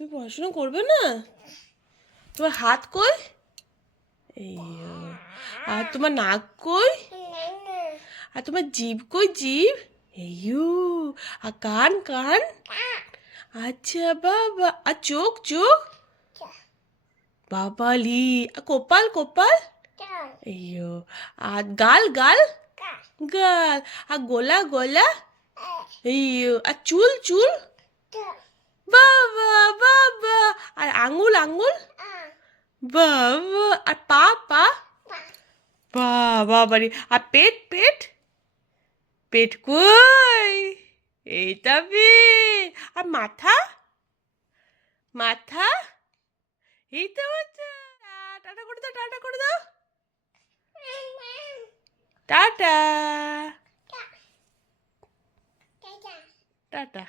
তুমি পড়াশোনা করবে না? তোমার হাত কই? এই আর তোমার নাক কই? আর তোমার জিভ কই, জিভ? এইয়ু আর কান, কান? আচ্ছা বাবা, আর চোখ, চোখ? বাবালি, আর কপাল, কপাল? এইয়ো আর গাল, গাল? গাল আর গলা, গলা? এইয়ো আর চুল, চুল? বাবা, বাবা, আর আঙুল, আঙুল? বাবা, আর পা, পা? বাবারে, আর পেট, পেট? পেট কই? এইটা পেট। আর মাথা, মাথা? এই তো বাচ্চা। টাটা করে দাও, টাটা করে দাও। Tata, tata.